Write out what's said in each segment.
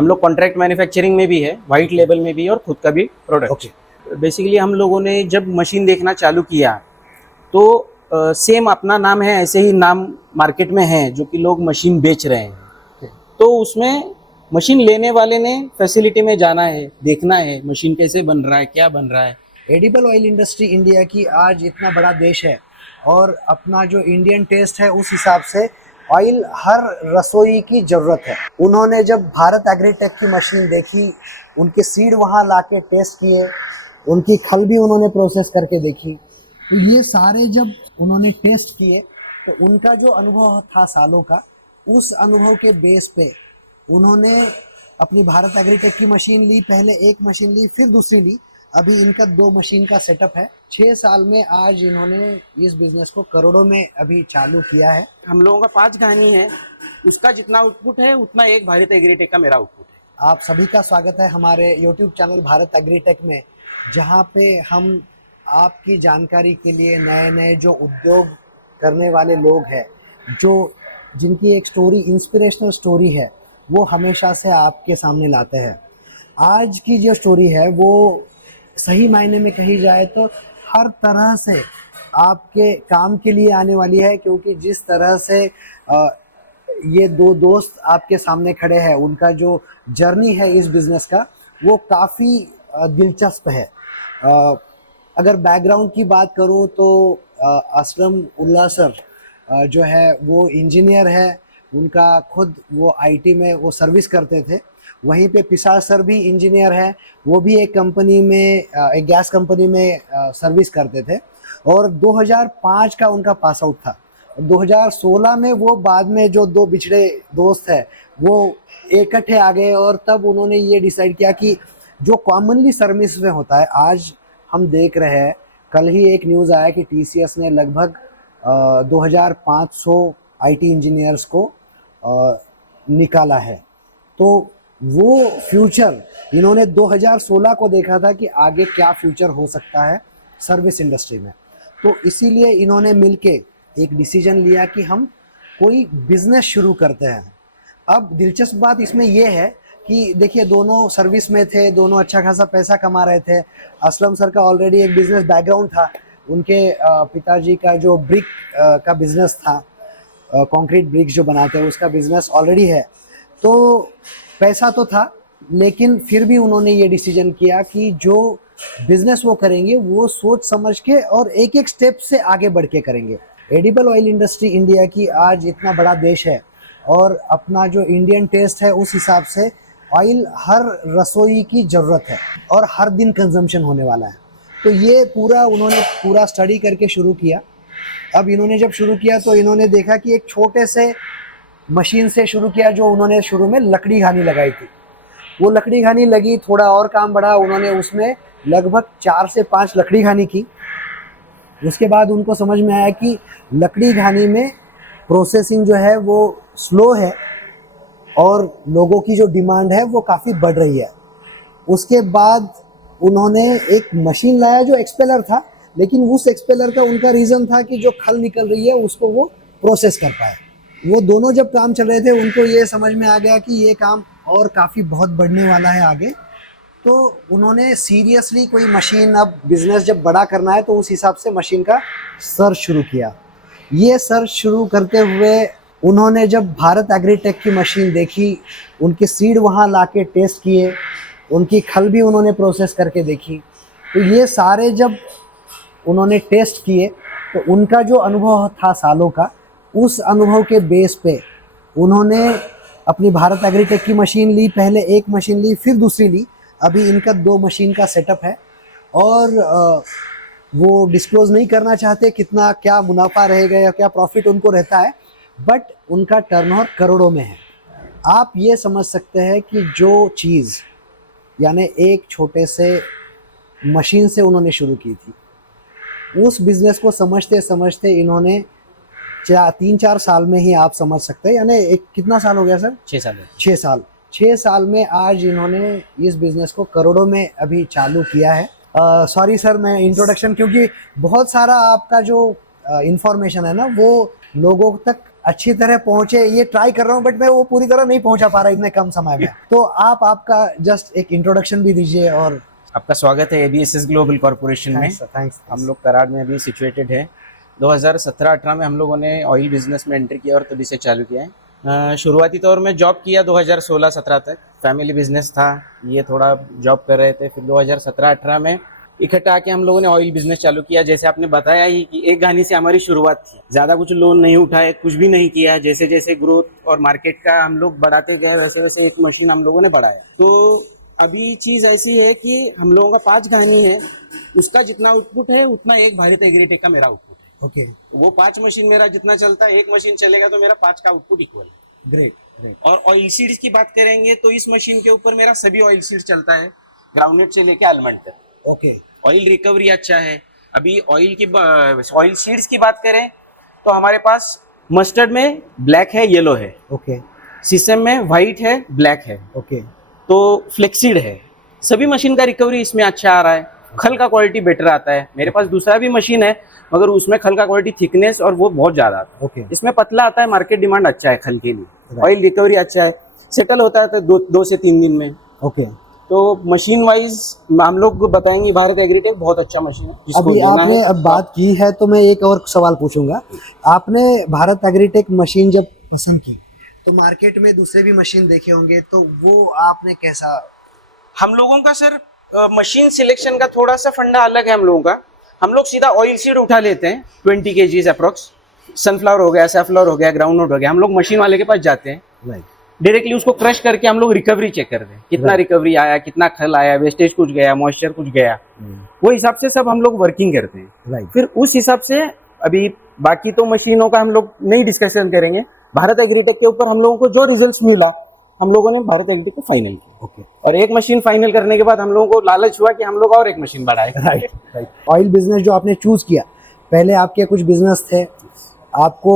हम लोग contract manufacturing में भी है, वाइट लेबल में भी और खुद का भी प्रोडक्ट। बेसिकली हम लोगों ने जब मशीन देखना चालू किया तो सेम अपना नाम है, ऐसे ही नाम मार्केट में है जो कि लोग मशीन बेच रहे हैं। तो उसमें मशीन लेने वाले ने फैसिलिटी में जाना है, देखना है मशीन कैसे बन रहा है, क्या बन रहा है। एडिबल ऑयल इंडस्ट्री इंडिया की आज इतना बड़ा देश है और अपना जो इंडियन टेस्ट है उस हिसाब से ऑयल हर रसोई की ज़रूरत है। उन्होंने जब भारत एग्रीटेक की मशीन देखी, उनके सीड वहाँ लाके टेस्ट किए, उनकी खल भी उन्होंने प्रोसेस करके देखी, तो ये सारे जब उन्होंने टेस्ट किए तो उनका जो अनुभव था सालों का, उस अनुभव के बेस पे उन्होंने अपनी भारत एग्रीटेक की मशीन ली, पहले एक मशीन ली फिर दूसरी ली, अभी इनका 2 मशीन का सेटअप है। 6 साल में आज इन्होंने इस बिजनेस को करोड़ों में अभी चालू किया है। हम लोगों का 5 घानी है, उसका जितना आउटपुट है उतना एक भारत एग्रीटेक का मेरा आउटपुट है। आप सभी का स्वागत है हमारे YouTube चैनल भारत एग्रीटेक में, जहां पे हम आपकी जानकारी के लिए नए नए जो उद्योग करने वाले लोग हैं, जो जिनकी एक स्टोरी इंस्पिरेशनल स्टोरी है, वो हमेशा से आपके सामने लाते हैं। आज की जो स्टोरी है वो सही मायने में कही जाए तो हर तरह से आपके काम के लिए आने वाली है, क्योंकि जिस तरह से ये 2 दोस्त आपके सामने खड़े हैं, उनका जो जर्नी है इस बिज़नेस का वो काफ़ी दिलचस्प है। अगर बैकग्राउंड की बात करूं तो असलम उल्ला सर जो है वो इंजीनियर है, उनका खुद वो आईटी में वो सर्विस करते थे। वहीं पे पिसार सर भी इंजीनियर है, वो भी एक कंपनी में एक गैस कंपनी में सर्विस करते थे और 2005 का उनका पास आउट था। 2016 में वो बाद में जो 2 बिछड़े दोस्त हैं वो इकट्ठे आ गए और तब उन्होंने ये डिसाइड किया कि जो कॉमनली सर्विस में होता है, आज हम देख रहे हैं, कल ही एक न्यूज़ आया कि टीसीएस ने लगभग 2500 आईटी इंजीनियर्स को निकाला है। तो वो फ्यूचर इन्होंने 2016 को देखा था कि आगे क्या फ्यूचर हो सकता है सर्विस इंडस्ट्री में, तो इसीलिए इन्होंने मिलके एक डिसीजन लिया कि हम कोई बिजनेस शुरू करते हैं। अब दिलचस्प बात इसमें यह है कि देखिए, दोनों सर्विस में थे, दोनों अच्छा खासा पैसा कमा रहे थे। असलम सर का ऑलरेडी एक बिजनेस बैकग्राउंड था, उनके पिताजी का जो ब्रिक का बिजनेस था, कंक्रीट ब्रिक्स जो बनाते हैं उसका बिजनेस ऑलरेडी है, तो पैसा तो था, लेकिन फिर भी उन्होंने ये डिसीजन किया कि जो बिजनेस वो करेंगे वो सोच समझ के और एक एक स्टेप से आगे बढ़ के करेंगे। एडिबल ऑयल इंडस्ट्री इंडिया की आज इतना बड़ा देश है और अपना जो इंडियन टेस्ट है उस हिसाब से ऑयल हर रसोई की ज़रूरत है और हर दिन कंजम्पशन होने वाला है। तो ये उन्होंने पूरा स्टडी करके शुरू किया। अब इन्होंने जब शुरू किया तो इन्होंने देखा कि एक छोटे से मशीन से शुरू किया, जो उन्होंने शुरू में लकड़ी घानी लगाई थी। वो लकड़ी घानी लगी, थोड़ा और काम बढ़ा, उन्होंने उसमें लगभग 4 से 5 लकड़ी घानी की। उसके बाद उनको समझ में आया कि लकड़ी घानी में प्रोसेसिंग जो है वो स्लो है और लोगों की जो डिमांड है वो काफ़ी बढ़ रही है। उसके बाद उन्होंने एक मशीन लाया जो एक्सपेलर था, लेकिन उस एक्सपेलर का उनका रीज़न था कि जो खल निकल रही है उसको वो प्रोसेस कर पाए। वो दोनों जब काम चल रहे थे, उनको ये समझ में आ गया कि ये काम और काफ़ी बहुत बढ़ने वाला है आगे। तो उन्होंने सीरियसली कोई मशीन, अब बिज़नेस जब बड़ा करना है तो उस हिसाब से मशीन का सर्च शुरू किया। ये सर्च शुरू करते हुए उन्होंने जब भारत एग्रीटेक की मशीन देखी, उनके सीड वहाँ लाके टेस्ट किए, उनकी खल भी उन्होंने प्रोसेस करके देखी, तो ये सारे जब उन्होंने टेस्ट किए तो उनका जो अनुभव था सालों का, उस अनुभव के बेस पे उन्होंने अपनी भारत एग्रीटेक की मशीन ली, पहले एक मशीन ली फिर दूसरी ली, अभी इनका 2 मशीन का सेटअप है और वो डिस्क्लोज नहीं करना चाहते कितना क्या मुनाफा रहेगा या क्या प्रॉफिट उनको रहता है, बट उनका टर्नओवर करोड़ों में है। आप ये समझ सकते हैं कि जो चीज़ यानी एक छोटे से मशीन से उन्होंने शुरू की थी, उस बिज़नेस को समझते समझते इन्होंने 3-4 साल में ही, आप समझ सकते हैं, यानी एक कितना साल हो गया सर? 6 साल। 6 साल में आज इन्होंने इस बिज़नेस को करोड़ों में अभी चालू किया है। सॉरी सर, मैं इंट्रोडक्शन, क्योंकि बहुत सारा आपका जो इंफॉर्मेशन है ना वो लोगों तक अच्छी तरह पहुंचे, ये ट्राई कर रहा हूँ, बट मैं वो पूरी तरह नहीं पहुंचा पा रहा इतने कम समय में। तो आप आपका जस्ट एक इंट्रोडक्शन भी दीजिए। और आपका स्वागत है एबीएसएस ग्लोबल कॉर्पोरेशन में। थैंक्स। हम लोग कराड़ में अभी सिचुएटेड है। 2017-18 में हम लोगों ने ऑयल बिजनेस में एंट्री किया और तभी से चालू किया है। शुरुआती तौर में जॉब किया 2016-17 तक, फैमिली बिजनेस था, ये थोड़ा जॉब कर रहे थे। फिर 2017-18 में इकट्ठा आके हम लोगों ने ऑयल बिजनेस चालू किया। जैसे आपने बताया ही कि एक गानी से हमारी शुरुआत थी, ज़्यादा कुछ लोन नहीं उठाए, कुछ भी नहीं किया। जैसे जैसे ग्रोथ और मार्केट का हम लोग बढ़ाते गए, वैसे वैसे एक मशीन हम लोगों ने बढ़ाया। तो अभी चीज़ ऐसी है कि हम लोगों का 5 गानी है, उसका जितना आउटपुट है उतना एक भारत एग्रीटेक का मेरा आउटपुट है। ओके, वो 5 मशीन मेरा जितना चलता है, एक मशीन चलेगा तो मेरा 5 का आउटपुट इक्वल है। Great great. और ऑयल सीड्स की बात करेंगे तो इस मशीन के ऊपर मेरा सभी ऑयल सीड्स चलता है, ग्राउंडनट से लेके आलमंड तक। ओके, ऑयल रिकवरी अच्छा है। अभी ऑयल सीड्स की बात करें तो हमारे पास मस्टर्ड में ब्लैक है, येलो है। ओके, सीसम में व्हाइट है, ब्लैक है। ओके, तो फ्लेक्सीड है। सभी मशीन का रिकवरी इसमें अच्छा आ रहा है। खल का क्वालिटी बेटर आता है। मेरे पास दूसरा भी मशीन है, मगर उसमें खल का क्वालिटी थिकनेस और वो बहुत ज्यादा आता है। ओके, इसमें पतला आता है, मार्केट डिमांड अच्छा है खल के लिए। Right. ऑयल रिकवरी अच्छा है, सेटल होता है तो 2 से 3 दिन में। ओके। तो मशीन वाइज हम लोग बताएंगे, भारत एग्रीटेक बहुत अच्छा मशीन है। जिसको अभी लेना आपने है, अब बात की है तो मैं एक और सवाल पूछूंगा। आपने भारत एग्रीटेक मशीन जब पसंद की तो मार्केट में दूसरे भी मशीन देखे होंगे, तो वो आपने कैसा? हम लोगों का सर मशीन सिलेक्शन का थोड़ा सा फंडा अलग है हम लोगों का। हम लोग सीधा ऑयल सीड उठा लेते हैं 20 kg अप्रोक्स। सनफ्लावर हो गया, सैफ्लावर हो गया, ग्राउंडनट हो गया, हम लोग मशीन वाले के पास जाते हैं। राइट, डायरेक्टली उसको क्रश करके हम लोग रिकवरी चेक करते हैं, कितना रिकवरी आया, कितना खल आया, वेस्टेज कुछ गया, मॉइस्चर कुछ गया, वो हिसाब से सब हम लोग वर्किंग करते हैं। राइट। फिर उस हिसाब से अभी बाकी तो मशीनों का हम लोग नहीं डिस्कशन करेंगे। भारत एग्रीटेक के ऊपर हम लोगों को जो रिजल्ट्स मिला, हम लोगों ने भारत एग्रीटेक को फाइनल किया। ओके। और एक मशीन फाइनल करने के बाद हम लोगों को लालच हुआ कि हम लोग और एक मशीन बढ़ाए। Right right. ऑयल बिजनेस जो आपने चूज किया, पहले आपके कुछ बिजनेस थे, आपको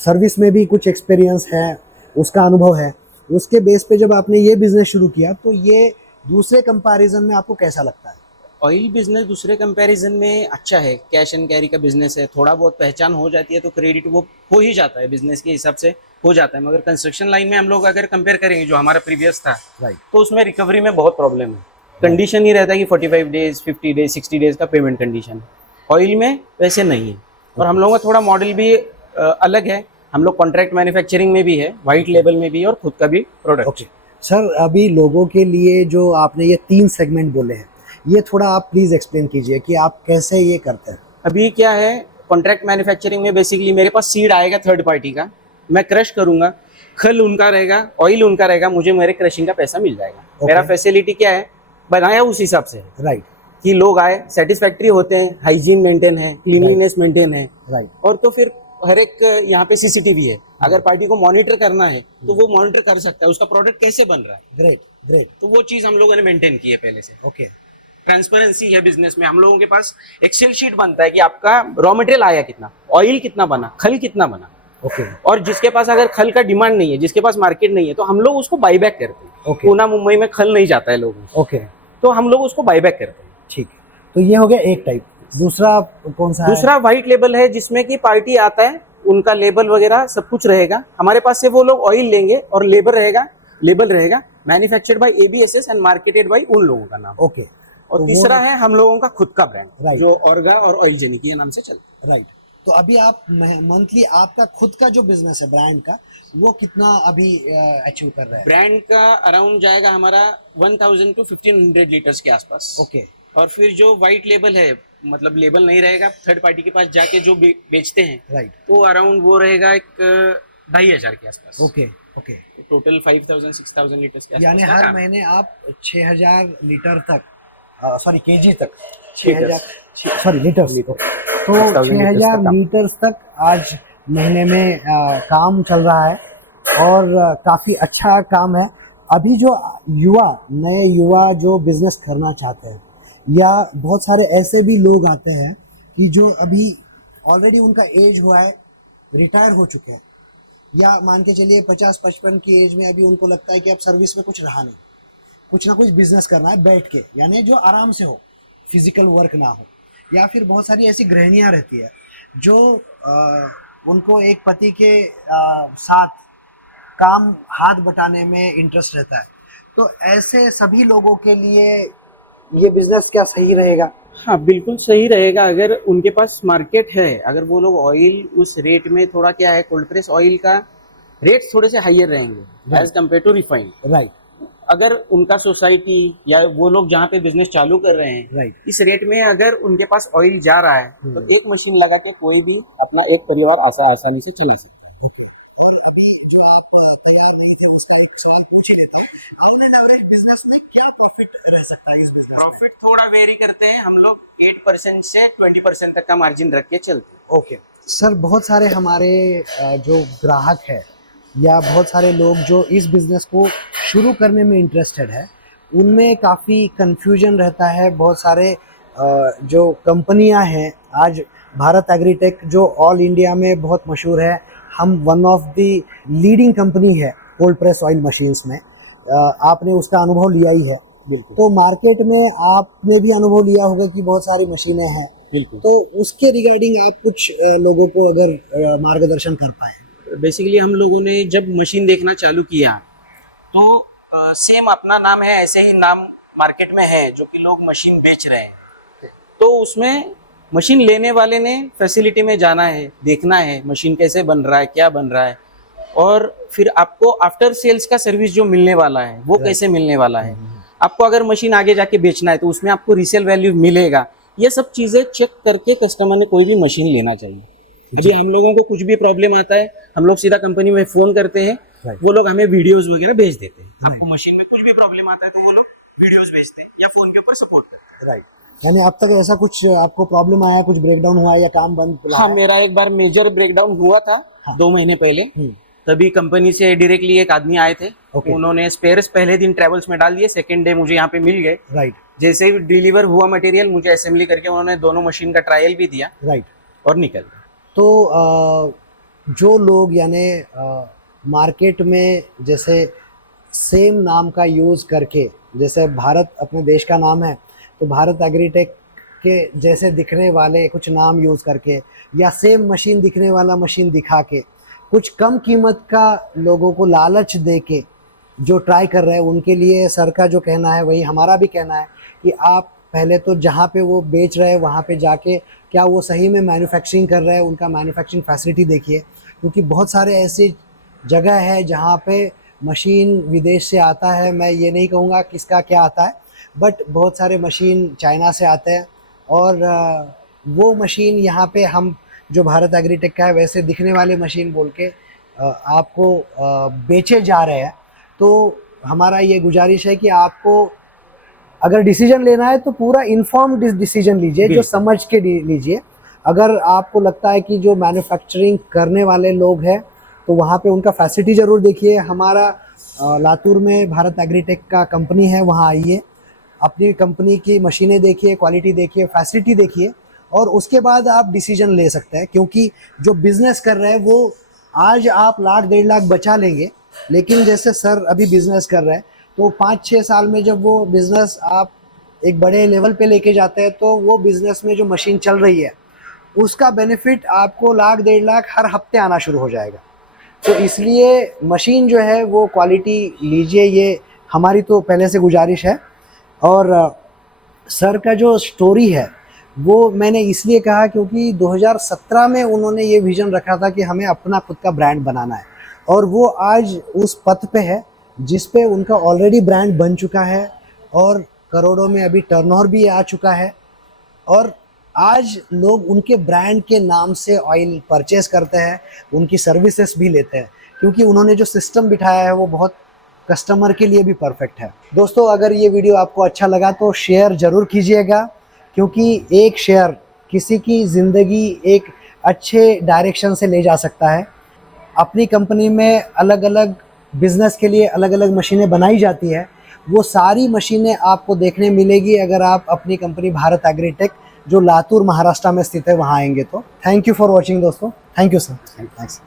सर्विस में भी कुछ एक्सपीरियंस है, उसका अनुभव है, उसके बेस पे जब आपने ये बिजनेस शुरू किया तो ये दूसरे कंपैरिजन में आपको कैसा लगता है? ऑयल बिजनेस दूसरे कंपैरिजन में अच्छा है। कैश एंड कैरी का बिजनेस है, थोड़ा बहुत पहचान हो जाती है तो क्रेडिट वो हो ही जाता है, बिजनेस के हिसाब से हो जाता है। मगर कंस्ट्रक्शन लाइन में हम लोग अगर कंपेयर करेंगे जो हमारा प्रीवियस था, राइट, तो उसमें रिकवरी में बहुत प्रॉब्लम है। कंडीशन ही रहता है कि 45 डेज, 50 डेज, 60 डेज का पेमेंट कंडीशन। ऑयल में वैसे नहीं है। और हम लोगों का थोड़ा मॉडल भी अलग है। हम लोग कॉन्ट्रैक्ट मैन्युफैक्चरिंग में भी है, वाइट लेबल में भी, और खुद का भी प्रोडक्ट। ओके सर, अभी लोगों के लिए जो आपने ये 3 सेगमेंट बोले हैं, ये थोड़ा आप प्लीज एक्सप्लेन कीजिए कि आप कैसे ये करते हैं। अभी क्या है, कॉन्ट्रैक्ट मैन्युफैक्चरिंग में बेसिकली मेरे पास सीड आएगा थर्ड पार्टी का, मैं क्रश करूंगा, खल उनका रहेगा, ऑयल उनका रहेगा, मुझे मेरे क्रशिंग का पैसा मिल जाएगा। मेरा फैसिलिटी क्या है, बनाया उस हिसाब से है राइट, कि लोग आए सेटिस्फैक्ट्री होते हैं, हाइजीन मेंटेन है, क्लीनलीनेस मेंटेन है। राइट, और तो फिर हर एक यहाँ पे सीसीटीवी है, अगर पार्टी को मॉनिटर करना है तो वो मॉनिटर कर सकता है उसका प्रोडक्ट कैसे बन रहा है। Great great. तो वो चीज हम लोगों ने मेंटेन की है पहले से। ओके, ट्रांसपेरेंसी है बिजनेस में। हम लोगों के पास एक्सेल शीट बनता है कि आपका रॉ मटेरियल आया कितना, ऑयल कितना बना, खल कितना बना। ओके, और जिसके पास अगर खल का डिमांड नहीं है, जिसके पास मार्केट नहीं है, तो हम लोग उसको बाईबैक करते हैं। ओके, पूना मुंबई में खल नहीं जाता है लोगों को, ओके, तो हम लोग उसको बाईबैक करते हैं। ठीक है। तो ये हो गया एक टाइप। दूसरा कौन सा है? दूसरा व्हाइट लेबल है, जिसमें कि पार्टी आता है, उनका लेबल वगैरह सब कुछ रहेगा हमारे पास से। वो लोग ऑयल लेंगे और लेबल रहेगा manufactured by ABSS and marketed bye उन लोगों का नाम। ओके। और तीसरा है हम लोगों का खुद का ब्रांड, Right. जो ऑर्गा और ऑयल जेनिक ये नाम से चलता है। राइट। तो अभी आप मंथली आपका खुद का जो बिजनेस है ब्रांड का, वो कितना अभी अचीव कर रहा है? ब्रांड का अराउंड जाएगा हमारा 1000 to 1500 लीटर्स के आसपास। ओके, और फिर जो व्हाइट लेबल है, मतलब लेबल नहीं रहेगा, थर्ड पार्टी के पास जाके जो बेचते हैं, राइट, तो अराउंड वो रहेगा एक 2500 के आसपास। Okay, okay. टोटल 5000-6000 लीटर्स के आसपास। यानी हर महीने आप 6000 लीटर तक, सॉरी केजी तक, 6000 सॉरी लीटर्स, तो 6000 लीटर्स तक आज महीने में काम चल रहा है। और काफ़ी अच्छा काम है। अभी जो नए युवा जो बिजनेस करना चाहते हैं, या बहुत सारे ऐसे भी लोग आते हैं कि जो अभी ऑलरेडी उनका एज हुआ है, रिटायर हो चुके हैं, या मान के चलिए 50-55 की एज में अभी उनको लगता है कि अब सर्विस में कुछ रहा नहीं, कुछ ना कुछ बिजनेस करना है बैठ के, यानी जो आराम से हो, फिजिकल वर्क ना हो। या फिर बहुत सारी ऐसी गृहिणियाँ रहती है जो उनको एक पति के साथ काम हाथ बटाने में इंटरेस्ट रहता है, तो ऐसे सभी लोगों के लिए ये बिजनेस क्या सही रहेगा? हाँ, बिल्कुल सही रहेगा अगर उनके पास मार्केट है। अगर वो लोग ऑयल उस रेट में, थोड़ा क्या है, कोल्ड प्रेस ऑयल का रेट थोड़े से हायर रहेंगे as compared to refined. Right. अगर उनका सोसाइटी या वो लोग जहाँ पे बिजनेस चालू कर रहे हैं, राइट। इस रेट में अगर उनके पास ऑयल जा रहा है, तो एक मशीन लगा के कोई भी अपना एक परिवार आसानी से चला सकता है। अभी जो आप तैयार नहीं थे, उसका एक सवाल पूछ ही लेता हूँ। ऑन एन एवरेज बिजनेस में क्या प्रॉफिट रह सकता है इस बिजनेस? प्रॉफिट थोड़ा वेरी करते हैं, हम लोग 8% से 20% तक का मार्जिन रख के चलते हैं। ओके सर, बहुत सारे हमारे जो ग्राहक है या बहुत सारे लोग जो इस बिज़नेस को शुरू करने में इंटरेस्टेड है, उनमें काफ़ी कन्फ्यूजन रहता है। बहुत सारे जो कंपनियां हैं, आज भारत एग्रीटेक जो ऑल इंडिया में बहुत मशहूर है, हम one of the leading company है कोल्ड प्रेस ऑयल मशीन्स में। आपने उसका अनुभव लिया ही है। बिल्कुल। तो मार्केट में आपने भी अनुभव लिया होगा कि बहुत सारी मशीनें हैं। बिल्कुल। तो उसके रिगार्डिंग आप कुछ लोगों को अगर मार्गदर्शन कर पाए। बेसिकली हम लोगों ने जब मशीन देखना चालू किया, तो सेम अपना नाम है ऐसे ही नाम मार्केट में है जो कि लोग मशीन बेच रहे हैं। तो उसमें मशीन लेने वाले ने फैसिलिटी में जाना है, देखना है मशीन कैसे बन रहा है, क्या बन रहा है, और फिर आपको आफ्टर सेल्स का सर्विस जो मिलने वाला है वो कैसे मिलने वाला है। आपको अगर मशीन आगे जाके बेचना है तो उसमें आपको रीसेल वैल्यू मिलेगा। ये सब चीजें चेक करके कस्टमर ने कोई भी मशीन लेना चाहिए। अभी हम लोगों को कुछ भी प्रॉब्लम आता है, हम लोग सीधा कंपनी में फोन करते हैं, वो लोग हमें वीडियोस वगैरह भेज देते हैं। आपको मशीन में कुछ भी प्रॉब्लम आता है तो वो लोग वीडियोस भेजते हैं या फोन के ऊपर सपोर्ट करते हैं। राइट। यानी अब तक ऐसा कुछ आपको प्रॉब्लम आया, कुछ ब्रेकडाउन हुआ या काम बंद? हाँ, मेरा एक बार मेजर ब्रेकडाउन हुआ था। हाँ। 2 महीने पहले। तभी कंपनी से डायरेक्टली एक आदमी आए थे। उन्होंने स्पेयर्स पहले दिन ट्रेवल्स में डाल दिए, सेकेंड डे मुझे यहाँ पे मिल गए। राइट। जैसे ही डिलीवर हुआ मटेरियल, मुझे असेंबली करके उन्होंने दोनों मशीन का ट्रायल भी दिया। राइट। और निकल गए। तो जो लोग यानी मार्केट में जैसे सेम नाम का यूज़ करके, जैसे भारत अपने देश का नाम है, तो भारत एग्रीटेक के जैसे दिखने वाले कुछ नाम यूज़ करके या सेम मशीन दिखने वाला मशीन दिखा के कुछ कम कीमत का लोगों को लालच दे के जो ट्राई कर रहे हैं, उनके लिए सर का जो कहना है वही हमारा भी कहना है कि आप पहले तो जहाँ पे वो बेच रहे हैं वहाँ पे जाके क्या वो सही में मैन्युफैक्चरिंग कर रहे हैं, उनका मैन्युफैक्चरिंग फैसिलिटी देखिए। क्योंकि बहुत सारे ऐसी जगह है जहाँ पे मशीन विदेश से आता है, मैं ये नहीं कहूँगा किसका क्या आता है, बट बहुत सारे मशीन चाइना से आते हैं और वो मशीन यहाँ पे हम जो भारत एग्रीटेक का है वैसे दिखने वाले मशीन बोल के आपको बेचे जा रहे हैं। तो हमारा ये गुजारिश है कि आपको अगर डिसीजन लेना है तो पूरा इन्फॉर्म्ड डिसीजन लीजिए, जो समझ के लीजिए। अगर आपको लगता है कि जो मैन्युफैक्चरिंग करने वाले लोग हैं तो वहाँ पे उनका फैसिलिटी ज़रूर देखिए। हमारा लातूर में भारत एग्रीटेक का कंपनी है, वहाँ आइए, अपनी कंपनी की मशीनें देखिए, क्वालिटी देखिए, फैसिलिटी देखिए, और उसके बाद आप डिसीजन ले सकते हैं। क्योंकि जो बिज़नेस कर रहे हैं वो आज आप लाख 1.5 लाख बचा लेंगे, लेकिन जैसे सर अभी बिज़नेस कर रहे हैं तो 5-6 साल में जब वो बिज़नेस आप एक बड़े लेवल पे लेके जाते हैं तो वो बिज़नेस में जो मशीन चल रही है उसका बेनिफिट आपको लाख 1.5 लाख हर हफ्ते आना शुरू हो जाएगा। तो इसलिए मशीन जो है वो क्वालिटी लीजिए, ये हमारी तो पहले से गुजारिश है। और सर का जो स्टोरी है वो मैंने इसलिए कहा क्योंकि 2017 में उन्होंने ये विज़न रखा था कि हमें अपना खुद का ब्रांड बनाना है, और वो आज उस पथ पे है जिस पे उनका ऑलरेडी ब्रांड बन चुका है और करोड़ों में अभी टर्नओवर भी आ चुका है। और आज लोग उनके ब्रांड के नाम से ऑयल परचेस करते हैं, उनकी सर्विसेज भी लेते हैं, क्योंकि उन्होंने जो सिस्टम बिठाया है वो बहुत कस्टमर के लिए भी परफेक्ट है। दोस्तों, अगर ये वीडियो आपको अच्छा लगा तो शेयर ज़रूर कीजिएगा, क्योंकि एक शेयर किसी की ज़िंदगी एक अच्छे डायरेक्शन से ले जा सकता है। अपनी कंपनी में अलग अलग बिज़नेस के लिए अलग अलग मशीनें बनाई जाती है, वो सारी मशीनें आपको देखने मिलेगी अगर आप अपनी कंपनी भारत एग्रीटेक जो लातूर महाराष्ट्र में स्थित है वहाँ आएंगे तो। थैंक यू फॉर वॉचिंग दोस्तों। Thank you sir. थैंक्स।